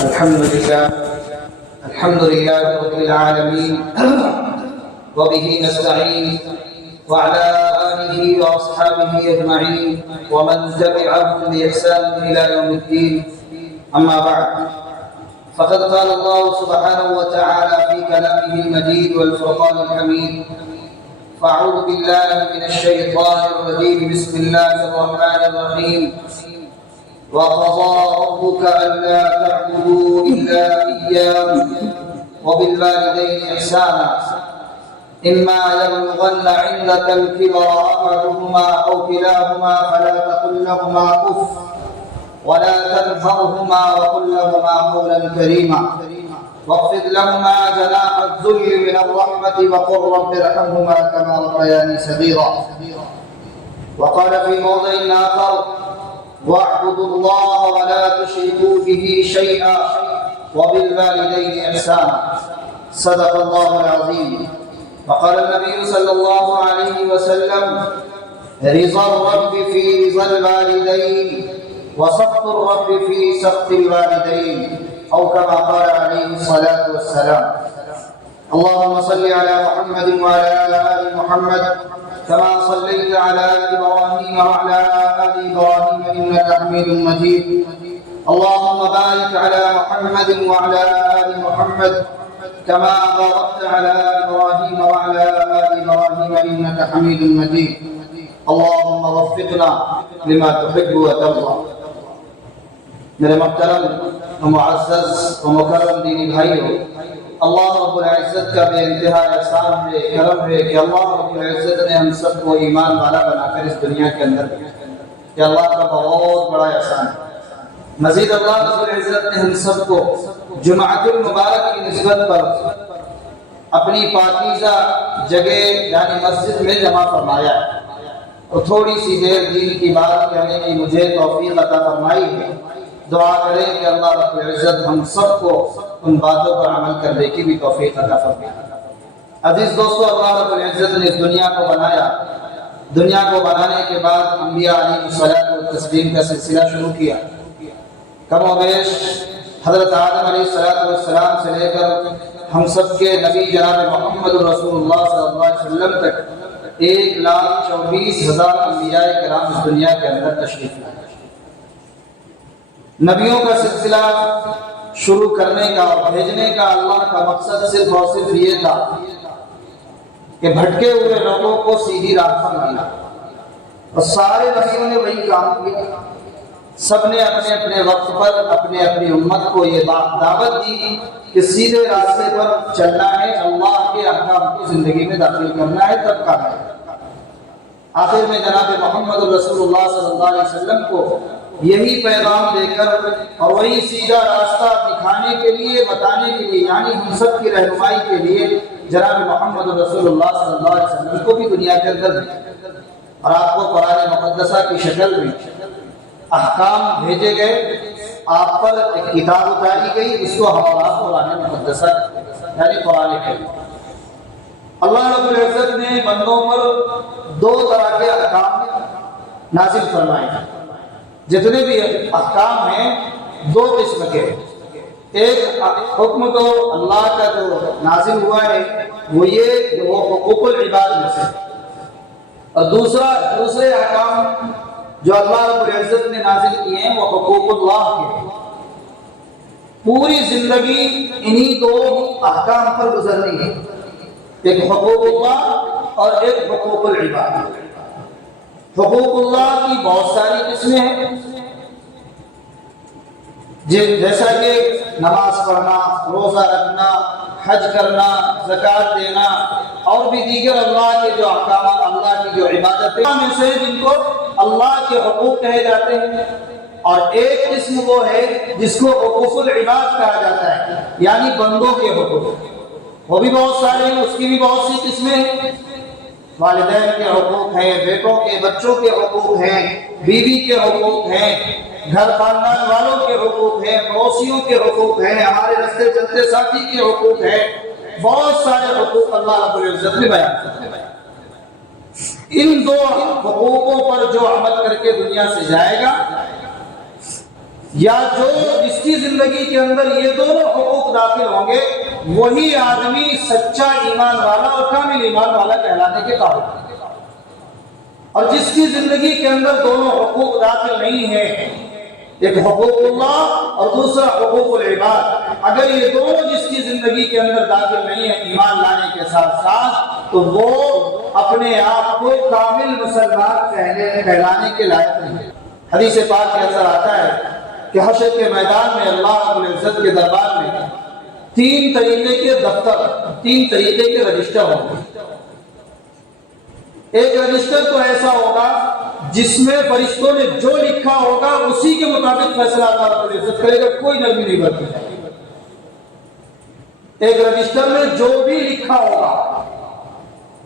الحمد لله رب العالمين وبه نستعين وعلى آله وأصحابه أجمعين ومن تبعهم بإحسان إلى يوم الدين. أما بعد، فقد قال الله سبحانه وتعالى في كلامه المجيد والفرقان الحميد: فأعوذ بالله من الشيطان الرجيم. بسم الله الرحمن الرحيم. وقضى ربك ألا تعبدوا إلا إياه وبالوالدين إحسانا إما يبلغن عندك الكبر أحدهما أو كلاهما فلا تقل لهما أف ولا تنهرهما وقل لهما قولا كريما واخفض لهما جناح الذل من الرحمة وقل رب ارحمهما كما ربياني صغيرا. وقال في موضع آخر: واعبدوا الله ولا تشركوا به شيئا وبالوالدين إحسانا. صدق الله العظيم. وقال النبي صلى الله عليه وسلم: رضا الرب في رضا الوالدين وسخط الرب في سخط الوالدين، أو كما قال عليه الصلاة والسلام. اللهم صل على محمد وعلى آل محمد كما صليت على إبراهيم وعلى آل إبراهيم إنك حميد مجيد. اللهم بارك على محمد وعلى آل محمد كما باركت على إبراهيم وعلى آل إبراهيم إنك حميد مجيد. اللهم وفقنا لما تحب وترضى. میرے محترم و معزز و مکرم دینی بھائیو، اللہ رب العزت کا بے انتہا احسان ہے، کرم ہے کہ اللہ رب العزت نے ہم سب کو ایمان والا بنا کر اس دنیا کے اندر بھیجا. کہ اللہ کا بہت بڑا احسان ہے. مزید اللہ رب العزت نے ہم سب کو جمعۃ المبارک کی نسبت پر اپنی پاکیزہ جگہ یعنی مسجد میں جمع فرمایا ہے، اور تھوڑی سی دیر دین کی بات کہنے کی مجھے توفیق عطا فرمائی ہے. دعا کریں کہ اللہ رب العزت ہم سب کو ان باتوں پر عمل کرنے کی بھی توفیق عطا فرمائے. عزیز دوستو، اللہ رب العزت نے اس دنیا کو بنایا. دنیا کو بنانے کے بعد انبیاء علیہ الصلوۃ والتسلیم کا سلسلہ شروع کیا. کم و بیش حضرت آدم علیہ السلام سے لے کر ہم سب کے نبی جناب محمد رسول اللہ صلی اللہ علیہ وسلم تک 1,24,000 انبیاء کرام اس دنیا کے اندر تشریف لائے. نبیوں کا سلسلہ شروع کرنے کا اور بھیجنے کا اللہ کا مقصد صرف اور صرف یہ تھا کہ بھٹکے ہوئے لوگوں کو سیدھی راہ پر لانا. اور سارے نبیوں نے وہی کام کیا. سب نے اپنے اپنے وقت پر اپنی امت کو یہ دعوت دی کہ سیدھے راستے پر چلنا ہے، اللہ کے احکام کو زندگی میں داخل کرنا ہے، تب کام ہے. آخر میں جناب محمد رسول اللہ صلی اللہ علیہ وسلم کو یہی پیغام دے کر اور وہی سیدھا راستہ دکھانے کے لیے، بتانے کے لیے، یعنی ہم سب کی رہنمائی کے لیے جناب محمد رسول اللہ صلی اللہ علیہ وسلم کو بھی دنیا کے اندر بھیجا. اور آپ کو قرآن مقدسہ کی شکل میں احکام بھیجے گئے، آپ پر ایک کتاب اتاری گئی، اس کو ہم آپ قرآن مقدسہ یعنی قرآن کریم. اللہ رب العزت نے بندوں پر 2 طرح کے احکام نازل فرمائے ہیں. جتنے بھی احکام ہیں 2 قسم کے. ایک حکم تو اللہ کا جو نازل ہوا ہے وہ یہ کہ وہ حقوق العباد میں سے، اور دوسرے احکام جو اللہ رب العزت نے نازل کیے ہیں وہ حقوق اللہ کے ہیں. پوری زندگی انہی 2 احکام پر گزرنی ہے، ایک حقوق اللہ اور ایک حقوق العباد. حقوق اللہ کی بہت ساری قسمیں ہیں، جیسا کہ نماز پڑھنا، روزہ رکھنا، حج کرنا، زکوٰۃ دینا، اور بھی دیگر اللہ کے جو احکامات، اللہ کی جو عبادتیں میں سے جن کو اللہ کے حقوق کہے جاتے ہیں. اور ایک قسم وہ ہے جس کو حقوق العباد کہا جاتا ہے، یعنی بندوں کے حقوق. وہ بھی بہت سارے ہیں، اس کی بھی بہت سی قسمیں ہیں. والدین کے حقوق ہیں، بیٹوں کے بچوں کے حقوق ہیں، بیوی کے حقوق ہیں، گھر خاندان والوں کے حقوق ہیں، پڑوسیوں کے حقوق ہیں، ہمارے راستے چلتے ساتھی کے حقوق ہیں. بہت سارے حقوق اللہ رب العزت نے بیان کیے. ان 2 حقوقوں پر جو عمل کر کے دنیا سے جائے گا یا جو جس کی زندگی کے اندر یہ دونوں حقوق داخل ہوں گے وہی آدمی سچا ایمان والا اور کامل ایمان والا کہلانے کے قابل ہے۔ اور جس کی زندگی کے اندر دونوں حقوق داخل نہیں ہیں، ایک حقوق اللہ اور دوسرا حقوق العباد، اگر یہ دونوں جس کی زندگی کے اندر داخل نہیں ہے ایمان لانے کے ساتھ ساتھ، تو وہ اپنے آپ کو کامل مسلمان کہلانے کے لائق نہیں ہے۔ حدیث پاک کے اثر آتا ہے کہ حشر کے میدان میں اللہ رب العزت کے دربار میں 3 طریقے کے دفتر، 3 طریقے کے رجسٹر ہوں گے۔ ایک رجسٹر تو ایسا ہوگا جس میں فرشتوں نے جو لکھا ہوگا اسی کے مطابق فیصلہ اللہ رب العزت کرے گا، کوئی نرمی نہیں برتی ہے۔ ایک رجسٹر میں جو بھی لکھا ہوگا،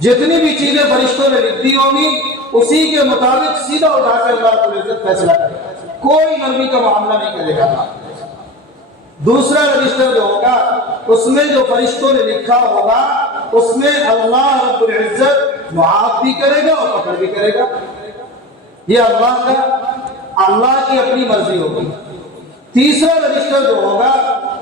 جتنی بھی چیزیں فرشتوں نے لکھ دی ہوں گی اسی کے مطابق سیدھا اٹھا کر اللہ رب العزت فیصلہ کرے گا، کوئی نرمی کا معاملہ نہیں کرے گا۔ دوسرا رجسٹر جو ہوگا اس میں جو فرشتوں نے لکھا ہوگا اس میں اللہ رب العزت معاف بھی کرے گا اور پکڑ بھی کرے گا، یہ اللہ کی اپنی مرضی ہوگی۔ تیسرا رجسٹر جو ہوگا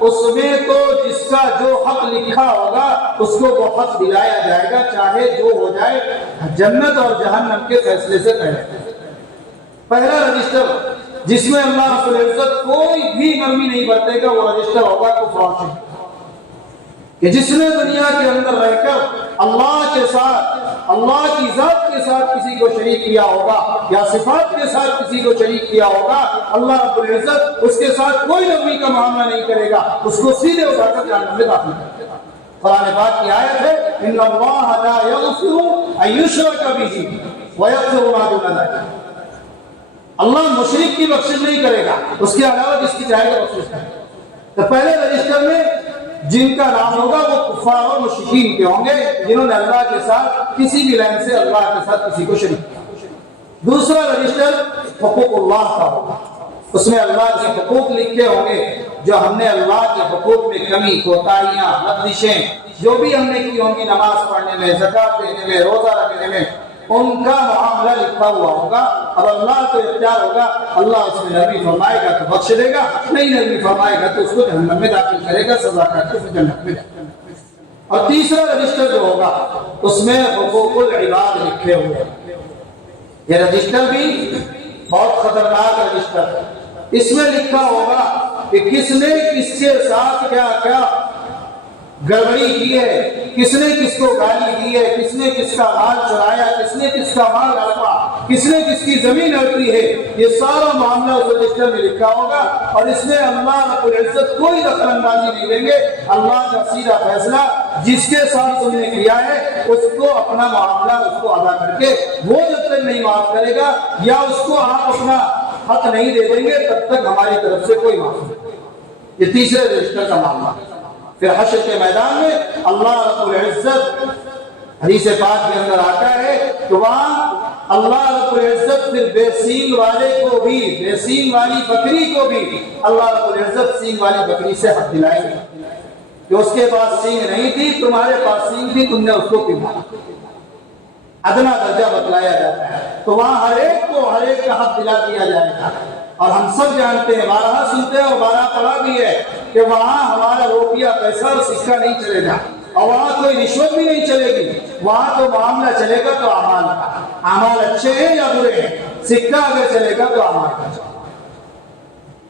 اس میں تو جس کا جو حق لکھا ہوگا اس کو وہ حق دلایا جائے گا، چاہے جو ہو جائے جنت اور جہنم کے فیصلے سے پہلے۔ پہلا رجسٹر جس میں اللہ رب العزت کوئی بھی نرمی نہیں برتے گا وہ رجسٹر ہوگا کفر و شرک، کہ جس نے دنیا کے اندر رہ کر اللہ کے ساتھ، اللہ کی ذات کے ساتھ کسی کو شریک کیا ہوگا یا صفات کے ساتھ کسی کو شریک کیا ہوگا، اللہ رب العزت اس کے ساتھ کوئی نرمی کا معاملہ نہیں کرے گا، اس کو سیدھے اٹھا کر جہنم میں داخل کرے گا۔ قرآن پاک کی آیت ہے ان اللہ لا یغفر ان یشرک بہ ویغفر ما دون ذلک، اللہ مشرک کی بخشش نہیں کرے گا، اس کے علاوہ جس کی چاہے گا بخشش کرے گا۔ تو پہلے رجسٹر میں جن کا نام ہوگا وہ کفار اور مشرکین کے ہوں گے جنہوں نے اللہ کے ساتھ کسی بھی لائن سے اللہ کے ساتھ کسی کو شریک کیا۔ دوسرا رجسٹر حقوق اللہ کا ہوگا، اس میں اللہ کے حقوق لکھے ہوں گے، جو ہم نے اللہ کے حقوق میں کمی، کوتاہیاں، لغزشیں جو بھی ہم نے کی ہوں گی، نماز پڑھنے میں، زکوٰۃ دینے میں، روزہ رکھنے میں، ان کا معاملہ لکھا ہوا ہوگا۔ اب اللہ کو اختیار ہوگا، اللہ اس میں نرمی فرمائے گا تو بخش دے گا، نہیں نرمی فرمائے گا تو اس کو جہنم میں داخل کرے گا، سزا کر کے جنت میں داخل۔ اور تیسرا رجسٹر جو ہوگا اس میں حقوق العباد لکھے ہوئے ہیں۔ یہ رجسٹر بھی بہت خطرناک رجسٹر ہے، اس میں لکھا ہوگا کہ کس نے کس کے ساتھ کیا کیا گڑبڑی کی ہے، کس نے کس کو گالی دی ہے، کس نے کس کا مال چرایا، کس نے کس کا مال ہڑپا، کس نے کس کی زمین ہڑپی ہے، یہ سارا معاملہ اس رجسٹر میں لکھا ہوگا۔ اور اس میں اللہ رب العزت کوئی دخل اندازی نہیں دیں گے، اللہ کا سیدھا فیصلہ جس کے ساتھ تم نے کیا ہے اس کو اپنا معاملہ اس کو ادا کر کے وہ جب تک نہیں معاف کرے گا یا اس کو آپ اپنا حق نہیں دے دیں گے تب تک ہماری طرف سے کوئی معاف نہیں۔ یہ تیسرے رجسٹر کا معاملہ۔ پھر حشر کے میدان میں اللہ رب العزت حدیث پاک کے اندر آتا ہے کہ وہاں اللہ رب العزت پھر بے سینگ والے کو بھی، بے سینگ والی بکری کو بھی اللہ رب العزت سینگ والی بکری سے حق دلائے گا کہ اس کے پاس سینگ نہیں تھی، تمہارے پاس سینگ تھی، تم نے اس کو کیوں مارا۔ ادنا درجہ بتلایا جاتا ہے، تو وہاں ہر ایک کو ہر ایک کا حق دلا دیا جائے گا۔ اور ہم سب جانتے ہیں، بارہا سنتے ہیں اور بارہا پڑھا بھی ہے کہ وہاں ہمارا روپیہ پیسہ اور سکہ نہیں چلے گا، اور وہاں کوئی رشوت بھی نہیں چلے گی، وہاں تو معاملہ چلے گا تو اعمال کا، اعمال اچھے ہیں یا برے ہیں، سکہ اگر چلے گا تو اعمال کا۔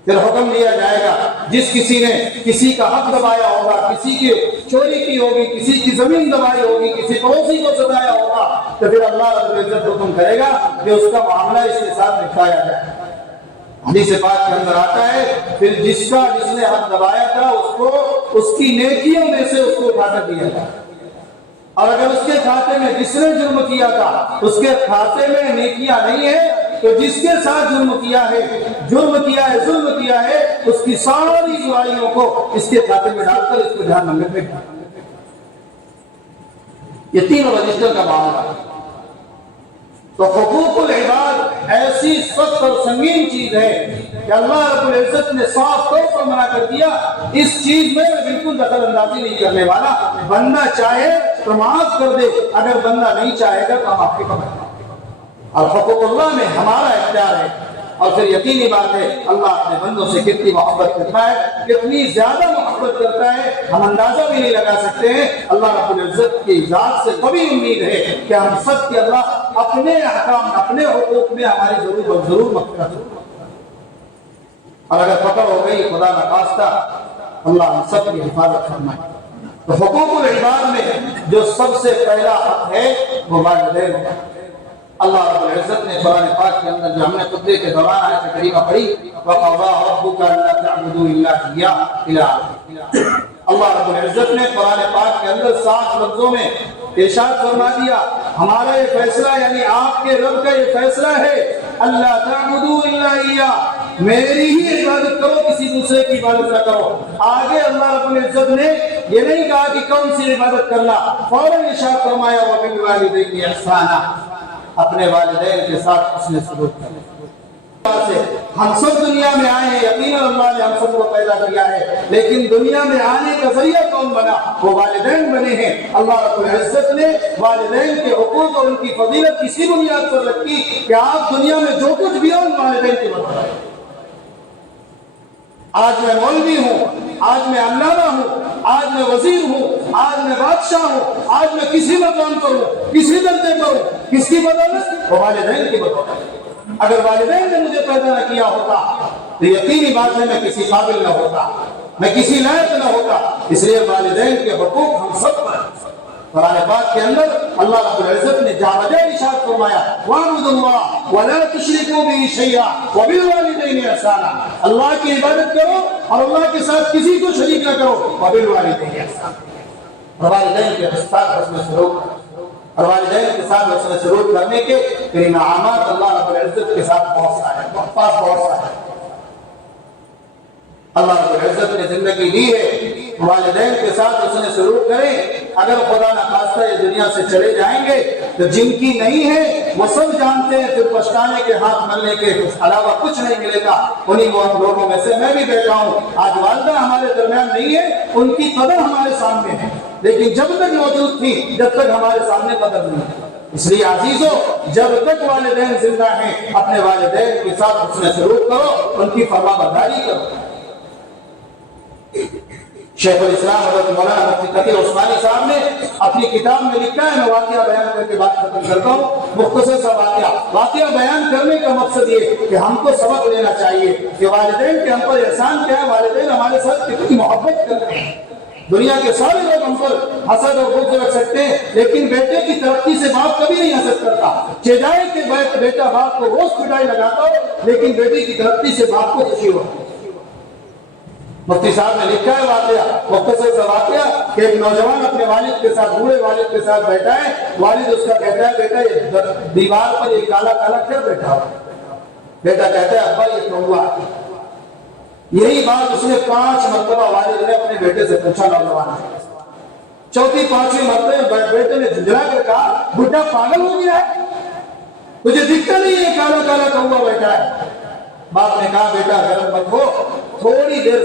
پھر حکم دیا جائے گا جس کسی نے کسی کا حق دبایا ہوگا، کسی کی چوری کی ہوگی، کسی کی زمین دبائی ہوگی، کسی پڑوسی کو ستایا ہوگا، تو پھر اللہ رب العزت حکم کرے گا کہ اس کا معاملہ اس کے ساتھ نپٹایا جائے۔ حدیث پاک کے اندر آتا ہے پھر جس نے حق دبایا تھا اس کو اس کی نیکیوں میں سے اس کو اٹھا کر دیا جائے، اور اگر اس کے کھاتے میں جس نے جرم کیا تھا اس کے کھاتے میں نیکیاں نہیں ہے تو جس کے ساتھ جرم کیا ہے، ظلم کیا ہے، اس کی ساری برائیوں کو اس کے کھاتے میں ڈال کر اس کو جہنم میں پھینک دیا۔ یہ تینوں رجسٹر کا معاملہ۔ تو حقوق العباد ایسی سخت اور سنگین چیز ہے کہ اللہ رب العزت نے صاف طور پر منع کر دیا، اس چیز میں بالکل دخل اندازی نہیں کرنے والا، بندہ چاہے تو معاف کر دے، اگر بندہ نہیں چاہے گا تو ہم آپ کے قبر۔ اور حقوق اللہ میں ہمارا اختیار ہے اور پھر یقینی بات ہے اللہ اپنے بندوں سے کتنی محبت کرتا ہے، کتنی زیادہ محبت کرتا ہے ہم اندازہ بھی نہیں لگا سکتے ہیں۔ اللہ رب العزت کی ذات سے کبھی امید ہے کہ ہم سب کے اللہ اپنے احکام اپنے حقوق میں ہماری ضرور مغفرت کرے، اور اگر پکڑ ہو گئی خدا نخواستہ اللہ ہم سب کی حفاظت فرمائے۔ تو حقوق العباد میں جو سب سے پہلا حق ہے وہ والدین کا۔ اللہ رب العزت نے قرآن پاک کے اندر جو ہم نے خطبے کے دوران آیت کریمہ پڑھی وَقَضَىٰ رَبُّكَ أَلَّا تَعْبُدُوا إِلَّا إِيَّاهُ إِلَىٰ اللہ رب العزت نے قرآن پاک کے اندر 7 لفظوں میں ارشاد فرما دیا ہمارا یہ فیصلہ یعنی آپ کے رب کا یہ فیصلہ ہے اللہ تعبدوا الا اياه، میری ہی عبادت کرو، کسی دوسرے کی عبادت نہ کرو۔ آگے اللہ رب العزت نے یہ نہیں کہا کہ کون سی عبادت کرنا، فوراً ارشاد فرمایا وبالوالدین احسانا، اپنے والدین کے ساتھ حسن سلوک کرو۔ ہم سب دنیا میں آئے ہیں، یقیناً اللہ نے ہم سب کو پیدا کیا ہے، لیکن دنیا میں آنے کا ذریعہ کون بنا؟ وہ والدین بنے ہیں۔ اللہ رب العزت نے والدین کے حقوق اور ان کی فضیلت کسی بنیاد پر رکھی کہ آپ دنیا میں جو کچھ بھی ہو ان والدین کی مدد کریں۔ آج میں مولوی ہوں، آج میں علامہ ہوں، آج میں وزیر ہوں، آج میں بادشاہ ہوں، آج میں کسی مقام پر ہوں، کسی درجے پر ہوں، کس کی بدولت؟ وہ والدین کی بدولت۔ اگر والدین نے مجھے پیدا نہ کیا ہوتا تو یقینی بات ہے میں کسی قابل نہ ہوتا، میں کسی لائق نہ ہوتا۔ اس لیے والدین کے حقوق ہم سب پر۔ قرآن پاک کے اندر اللہ رب العزت نے جا بجا ارشاد فرمایا وَاعْبُدُوا اللَّهَ وَلَا تُشْرِكُوا بِهِ شَيْئًا وَبِالْوَالِدَيْنِ احْسَانًا، اللہ کی عبادت کرو اور اللہ کے ساتھ کسی کو شریک نہ کرو، وَبِالْوَالِدَيْنِ احْسَانًا، والدین کے ساتھ حسن سلوک کرو۔ اور والدین کے ساتھ حسن سلوک کرنے کے پھر انعامات اللہ رب العزت کے ساتھ بہت سارے اللہ رب العزت نے زندگی دی ہے، والدین کے ساتھ حسن سلوک کریں۔ اگر خدا نخواستہ یہ دنیا سے چلے جائیں گے تو جن کی نہیں ہے وہ سب جانتے ہیں، پھر پچھتانے کے ہاتھ ملنے کے علاوہ کچھ نہیں ملے گا۔ انہی لوگوں میں سے میں بھی بیٹھا ہوں۔ آج والدہ ہمارے درمیان نہیں ہے، ان کی قدر ہمارے سامنے ہے، لیکن جب تک موجود تھی جب تک ہمارے سامنے قدر نہیں ہے۔ اس لیے عزیزو جب تک والدین زندہ ہیں اپنے والدین کے ساتھ حسن سلوک کرو، ان کی فرما برداری کرو۔ شیخ الاسلام حضرت مولانا مفتی تقی عثمانی صاحب نے اپنی کتاب میں لکھا ہے، میں واقعہ بیان کر کے بات ختم کرتا ہوں، مختصر سا واقعہ بیان کرنے کا مقصد یہ کہ ہم کو سبق لینا چاہیے کہ والدین کے ہم پر احسان کیا ہے، والدین ہمارے ساتھ کتنی محبت کرتے ہیں۔ دنیا کے سارے لوگ ہم پر حسد اور بغض رکھ سکتے ہیں، لیکن بیٹے کی ترقی سے باپ کبھی نہیں حسد کرتا۔ چاہے کہ بیٹا باپ کو روز پٹائی لگاتا ہو، لیکن بیٹی کی ترقی سے باپ کو خوشی ہوتی ہے۔ مفتی صاحب نے لکھا ہے واقعہ، مختصر سا واقعہ کہ ایک نوجوان اپنے والد کے ساتھ، بوڑھے والد کے ساتھ بیٹھا ہے۔ والد اس کا کہتا ہے بیٹا یہ دیوار پر یہ کالا کالا کیا بیٹھا ہو؟ بیٹا کہتا ہے ابا یہ کوا۔ یہی بات اس نے 5 مرتبہ والد نے اپنے بیٹے سے پوچھا نوجوان نے۔ چوتھی 5ویں مرتبہ بیٹے نے جھنجھلا کر کہا بڈھا پاگل ہو گیا ہے، تجھے دکھتا نہیں ہے کالا کالا کوا بیٹھا ہے؟ باپ نے کہا بیٹا گرم مت ہو، تھوڑی دیر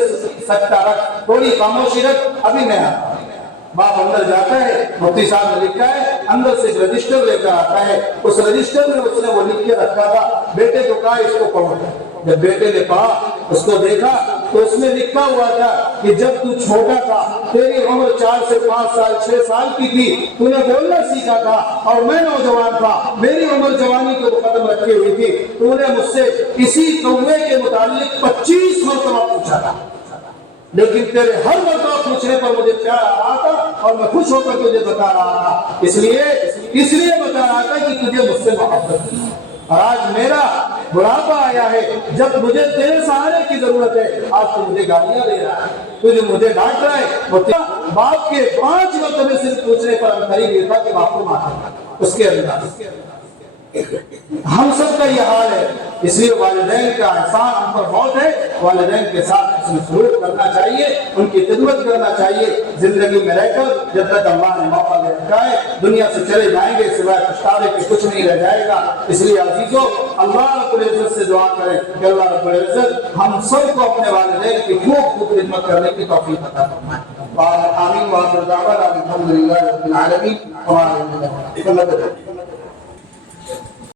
سکتا رکھ، تھوڑی خاموشی رکھ، ابھی میں آتا ہوں۔ باپ اندر جاتا ہے، مفتی صاحب نے لکھا ہے اندر سے ایک رجسٹر لے کر آتا ہے، اس رجسٹر میں اس نے وہ لکھ کے رکھا تھا، بیٹے کو کہا اس کو پڑھو۔ جب بیٹے نے پڑھا اس کو دیکھا تو اس میں لکھا ہوا تھا کہ جب تو چھوٹا تھا، تیری عمر 4 سے 5 سال 6 سال کی تھی، تو نے بولنا سیکھا تھا اور میں نوجوان تھا، میری عمر جوانی کو ختم رکھی ہوئی تھی، تو نے مجھ سے اسی کوے کے متعلق 25 مرتبہ پوچھا تھا، لیکن تیرے ہر مرتبہ پوچھنے پر مجھے پیار آ رہا تھا اور میں خوش ہو کر تجھے بتا رہا تھا، اس لیے بتا رہا تھا کہ تجھے مجھ سے محبت ہے۔ اور آج میرا بڑھاپا آیا ہے، جب مجھے تیرے سہارے کی ضرورت ہے، آج تو مجھے گالیاں دے رہا ہے، تجھے مجھے ڈانٹ رہا ہے۔ باپ کے 5 مرتبے صرف پوچھنے پر ہم قریب یہ تھا کہ باپ کو مارا، اس کے اندر ہم سب کا یہ حال ہے۔ اس لیے والدین کا احسان ہم پر بہت ہے، والدین کے ساتھ حسن سلوک کرنا چاہیے، ان کی خدمت کرنا چاہیے زندگی میں رہ کر، جب تک اللہ نے موقع دے رکھا ہے۔ دنیا سے چلے جائیں گے سوائے پچھتاوے کے کچھ نہیں رہ جائے گا۔ اس لیے عزیزو اللہ رب العزت سے دعا کریں کہ اللہ رب العزت ہم سب کو اپنے والدین کی خوب خدمت کرنے کی توفیق عطا فرمائے۔ آمین۔ وآخر دعوانا الحمد للہ رب العالمین۔